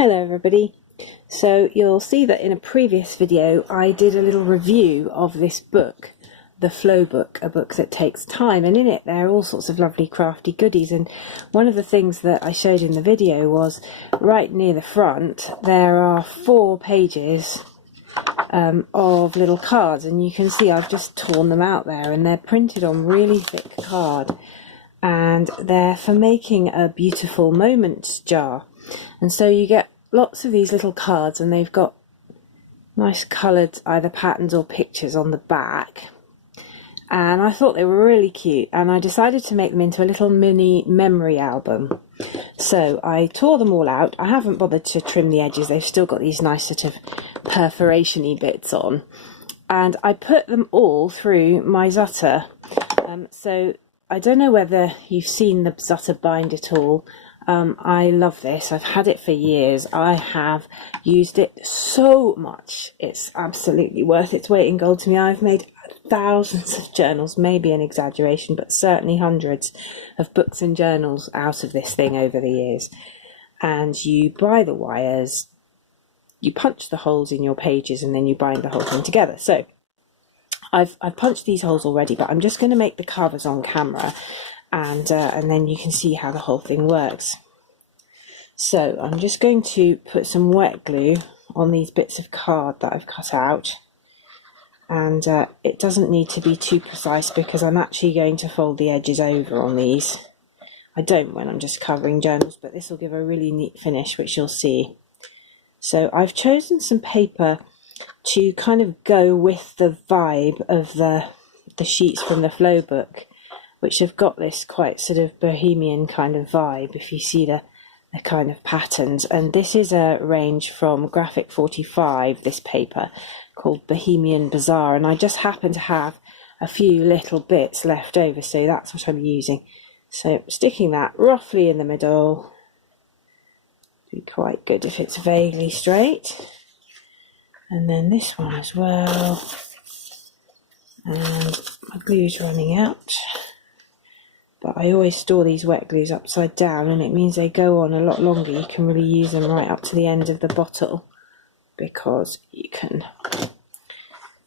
Hello everybody. So you'll see that in a previous video I did a little review of this book, the Flow book, a book that takes time, and in it there are all sorts of lovely crafty goodies. And one of the things that I showed in the video was right near the front there are 4 pages of little cards, and you can see I've just torn them out there, and they're printed on really thick card, and they're for making a beautiful moments jar. And so you get lots of these little cards, and they've got nice coloured either patterns or pictures on the back, and I thought they were really cute, and I decided to make them into a little mini memory album. So I tore them all out. I haven't bothered to trim the edges, they've still got these nice sort of perforation-y bits on, and I put them all through my Zutter. So I don't know whether you've seen the Zutter Bind-it-all. I love this. I've had it for years. I have used it so much. It's absolutely worth its weight in gold to me. I've made thousands of journals, maybe an exaggeration, but certainly hundreds of books and journals out of this thing over the years. And you buy the wires, you punch the holes in your pages, and then you bind the whole thing together. So I've punched these holes already, but I'm just going to make the covers on camera, and then you can see how the whole thing works. So I'm just going to put some wet glue on these bits of card that I've cut out, and it doesn't need to be too precise because I'm actually going to fold the edges over on these. I don't when I'm just covering journals, but this will give a really neat finish, which you'll see. So I've chosen some paper to kind of go with the vibe of the sheets from the Flow book, which have got this quite sort of bohemian kind of vibe, if you see the kind of patterns. And this is a range from Graphic 45, this paper, called Bohemian Bazaar, and I just happen to have a few little bits left over, so that's what I'm using. So sticking that roughly in the middle, be quite good if it's vaguely straight. And then this one as well, and my glue's running out, but I always store these wet glues upside down, and it means they go on a lot longer. You can really use them right up to the end of the bottle because you can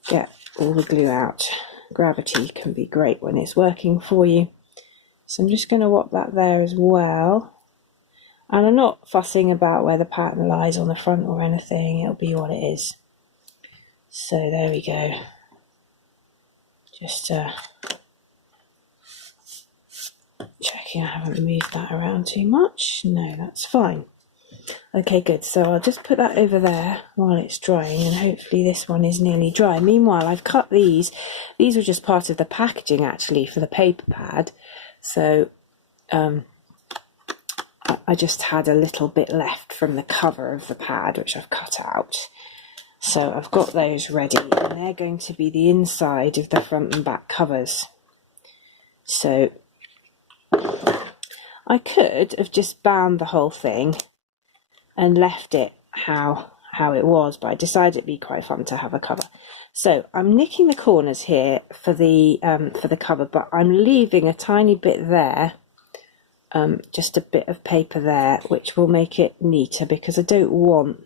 get all the glue out. Gravity can be great when it's working for you. So I'm just going to whop that there as well, and I'm not fussing about where the pattern lies on the front or anything, it'll be what it is. So there we go. Just checking I haven't moved that around too much. No, that's fine. Okay, good. So I'll just put that over there while it's drying, and hopefully this one is nearly dry. Meanwhile, I've cut these. These were just part of the packaging actually for the paper pad. So I just had a little bit left from the cover of the pad, which I've cut out. So I've got those ready, and they're going to be the inside of the front and back covers. So I could have just bound the whole thing and left it how it was, but I decided it'd be quite fun to have a cover. So I'm nicking the corners here for the cover, but I'm leaving a tiny bit there, just a bit of paper there, which will make it neater because I don't want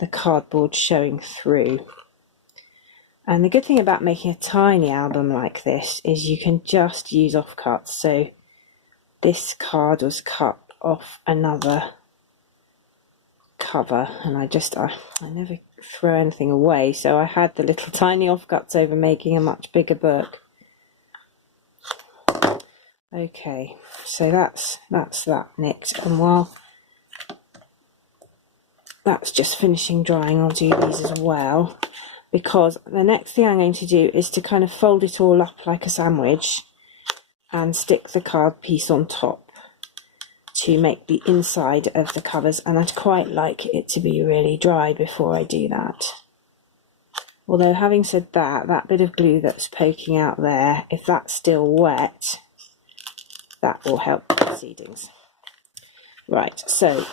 the cardboard showing through. And the good thing about making a tiny album like this is you can just use offcuts. So this card was cut off another cover, and I never throw anything away, so I had the little tiny offcuts over making a much bigger book. Okay, so that's that nicked, and while that's just finishing drying, I'll do these as well, because the next thing I'm going to do is to kind of fold it all up like a sandwich and stick the card piece on top to make the inside of the covers, and I'd quite like it to be really dry before I do that. Although having said that, that bit of glue that's poking out there, if that's still wet, that will help the proceedings. Right, so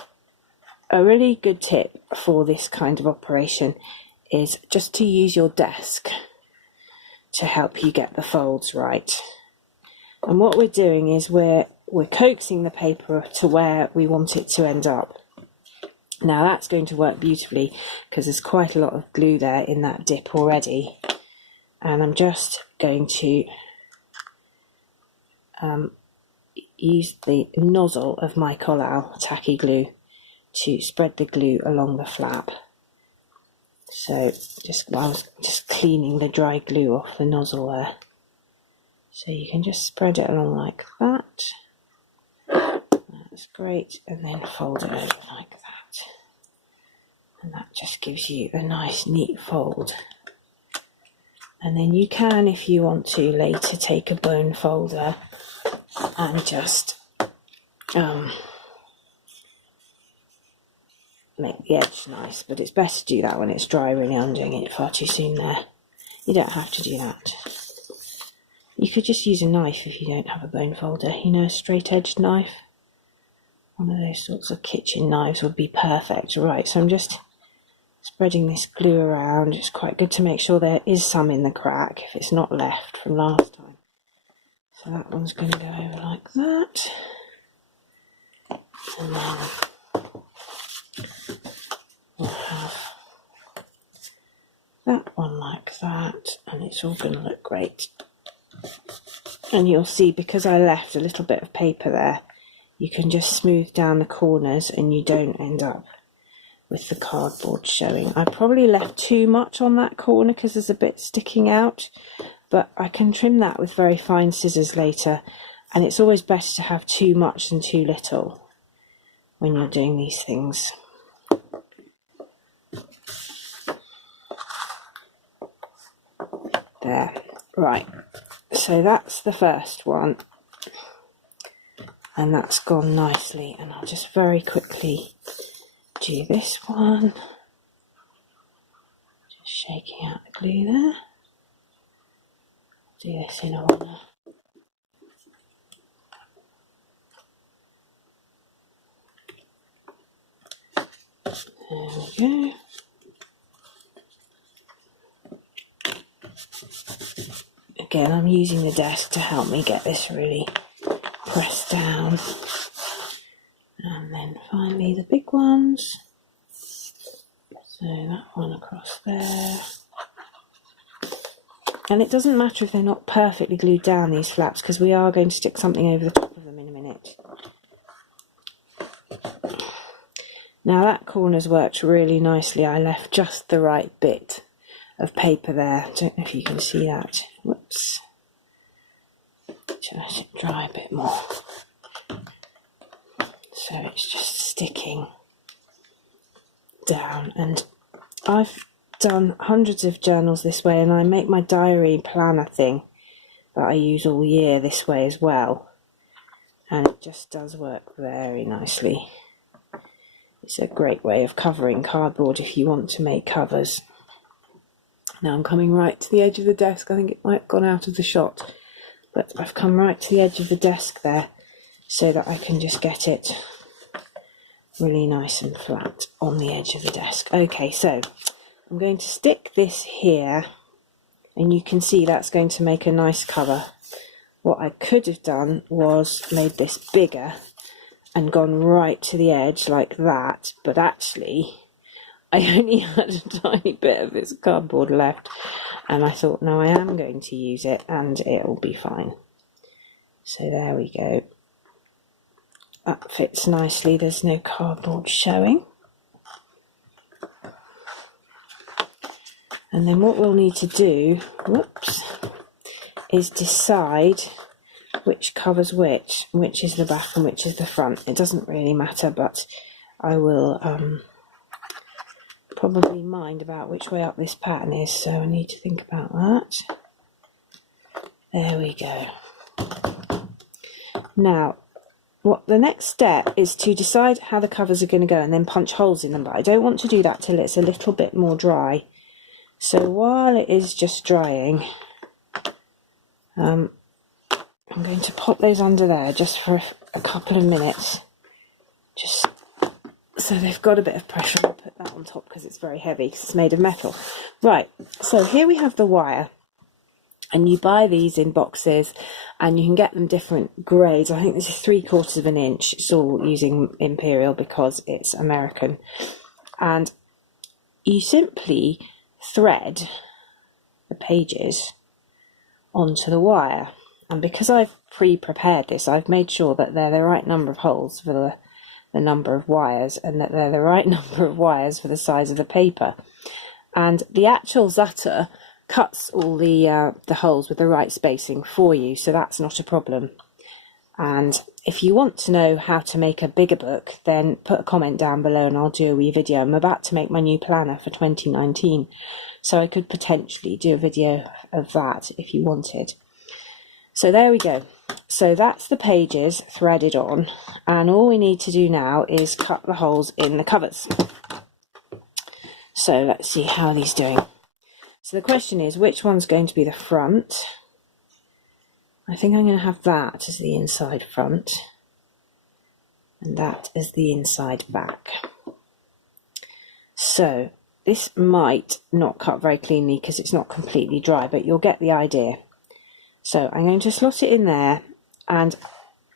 a really good tip for this kind of operation is just to use your desk to help you get the folds right. And what we're doing is we're coaxing the paper to where we want it to end up. Now that's going to work beautifully because there's quite a lot of glue there in that dip already. And I'm just going to use the nozzle of my Collall tacky glue to spread the glue along the flap. So I was just cleaning the dry glue off the nozzle there. So you can just spread it along like that. That's great. And then fold it over like that. And that just gives you a nice neat fold. And then you can, if you want to, later take a bone folder and just make the edge nice, but it's better to do that when it's dry. Really, I'm doing it far too soon there. You don't have to do that. You could just use a knife if you don't have a bone folder, you know, a straight edged knife. One of those sorts of kitchen knives would be perfect. Right, so I'm just spreading this glue around. It's quite good to make sure there is some in the crack if it's not left from last time. So that one's going to go over like that. And then we'll have that one like that, and it's all going to look great. And you'll see, because I left a little bit of paper there, you can just smooth down the corners and you don't end up with the cardboard showing. I probably left too much on that corner because there's a bit sticking out, but I can trim that with very fine scissors later, and it's always better to have too much than too little when you're doing these things. There, right, so that's the first one, and that's gone nicely. And I'll just very quickly do this one, just shaking out the glue there. Do this in order. There we go. Again, I'm using the desk to help me get this really pressed down. And then finally the big ones. So that one across there. And it doesn't matter if they're not perfectly glued down, these flaps, because we are going to stick something over the top of them in a minute. Now that corner's worked really nicely. I left just the right bit of paper there. I don't know if you can see that. Whoops. Just let it dry a bit more. So it's just sticking down. And I've done hundreds of journals this way, and I make my diary planner thing that I use all year this way as well. And it just does work very nicely. It's a great way of covering cardboard if you want to make covers. Now I'm coming right to the edge of the desk. I think it might have gone out of the shot, but I've come right to the edge of the desk there so that I can just get it really nice and flat on the edge of the desk. Okay, so I'm going to stick this here, and you can see that's going to make a nice cover. What I could have done was made this bigger and gone right to the edge like that, but actually I only had a tiny bit of this cardboard left, and I thought, no, I am going to use it and it'll be fine. So there we go. That fits nicely. There's no cardboard showing. And then what we'll need to do, whoops, is decide which covers which is the back and which is the front. It doesn't really matter, but I will probably mind about which way up this pattern is, so I need to think about that. There we go. Now, what the next step is to decide how the covers are going to go and then punch holes in them, but I don't want to do that till it's a little bit more dry. So while it is just drying, I'm going to pop those under there just for a couple of minutes, just so they've got a bit of pressure. I'll put that on top because it's very heavy, because it's made of metal. Right, so here we have the wire, and you buy these in boxes, and you can get them different grades. I think this is 3/4 of an inch. It's all using Imperial because it's American. And you simply thread the pages onto the wire. And because I've pre-prepared this, I've made sure that they're the right number of holes for the number of wires, and that they're the right number of wires for the size of the paper. And the actual Zutter cuts all the holes with the right spacing for you, so that's not a problem. And if you want to know how to make a bigger book, then put a comment down below and I'll do a wee video. I'm about to make my new planner for 2019, so I could potentially do a video of that if you wanted. So there we go. So that's the pages threaded on, and all we need to do now is cut the holes in the covers. So let's see how these doing. So the question is, which one's going to be the front? I think I'm going to have that as the inside front, and that as the inside back. So this might not cut very cleanly because it's not completely dry, but you'll get the idea. So I'm going to slot it in there, and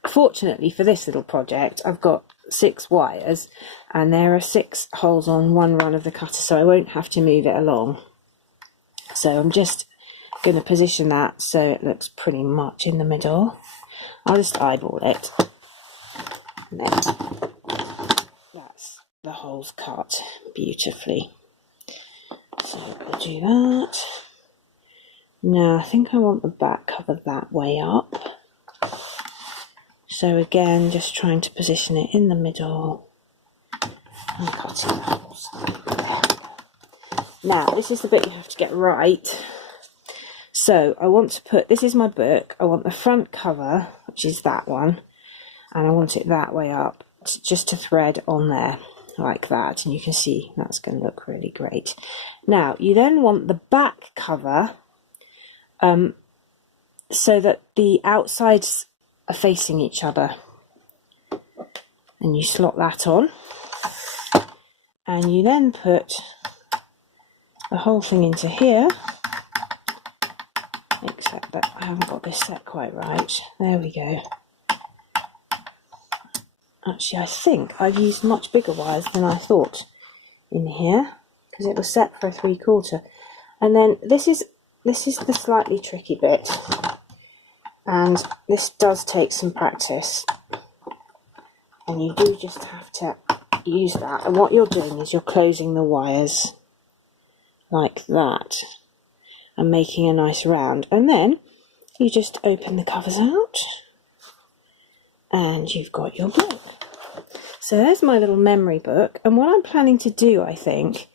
fortunately for this little project I've got 6 wires and there are 6 holes on one run of the cutter, so I won't have to move it along. So I'm just going to position that so it looks pretty much in the middle. I'll just eyeball it, and then that's the holes cut beautifully. So I'll do that. Now I think I want the back cover that way up, so again just trying to position it in the middle and cutting the holes. Now this is the bit you have to get right. So I want to put, this is my book, I want the front cover, which is that one, and I want it that way up, just to thread on there like that, and you can see that's going to look really great. Now you then want the back cover so that the outsides are facing each other, and you slot that on, and you then put the whole thing into here, except that I haven't got this set quite right. There we go. Actually, I think I've used much bigger wires than I thought in here, because it was set for a 3/4. And then this is the slightly tricky bit, and this does take some practice, and you do just have to use that. And what you're doing is you're closing the wires like that and making a nice round, and then you just open the covers out and you've got your book. So there's my little memory book, and what I'm planning to do, I think,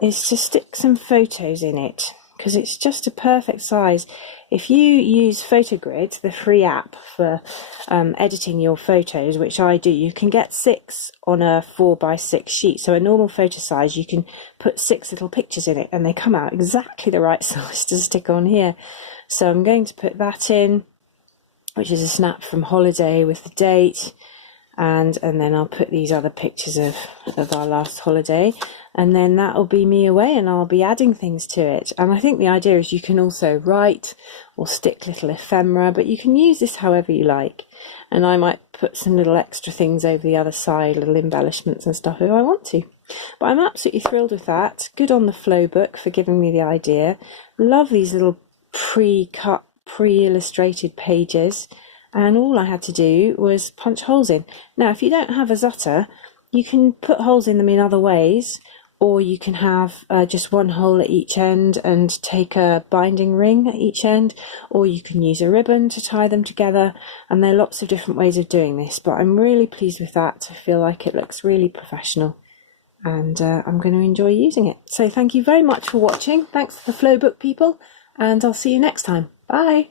is to stick some photos in it, because it's just a perfect size. If you use PhotoGrid, the free app for editing your photos, which I do, you can get 6 on a 4x6 sheet. So a normal photo size, you can put 6 little pictures in it and they come out exactly the right size to stick on here. So I'm going to put that in, which is a snap from holiday with the date. And then I'll put these other pictures of our last holiday, and then that'll be me away, and I'll be adding things to it. And I think the idea is you can also write or stick little ephemera, but you can use this however you like. And I might put some little extra things over the other side, little embellishments and stuff if I want to. But I'm absolutely thrilled with that. Good on the Flow book for giving me the idea. Love these little pre-cut, pre-illustrated pages. And all I had to do was punch holes in. Now, if you don't have a Zutter, you can put holes in them in other ways, or you can have just one hole at each end and take a binding ring at each end, or you can use a ribbon to tie them together, and there are lots of different ways of doing this, but I'm really pleased with that. I feel like it looks really professional, and I'm going to enjoy using it. So thank you very much for watching. Thanks to the Flowbook people, and I'll see you next time. Bye!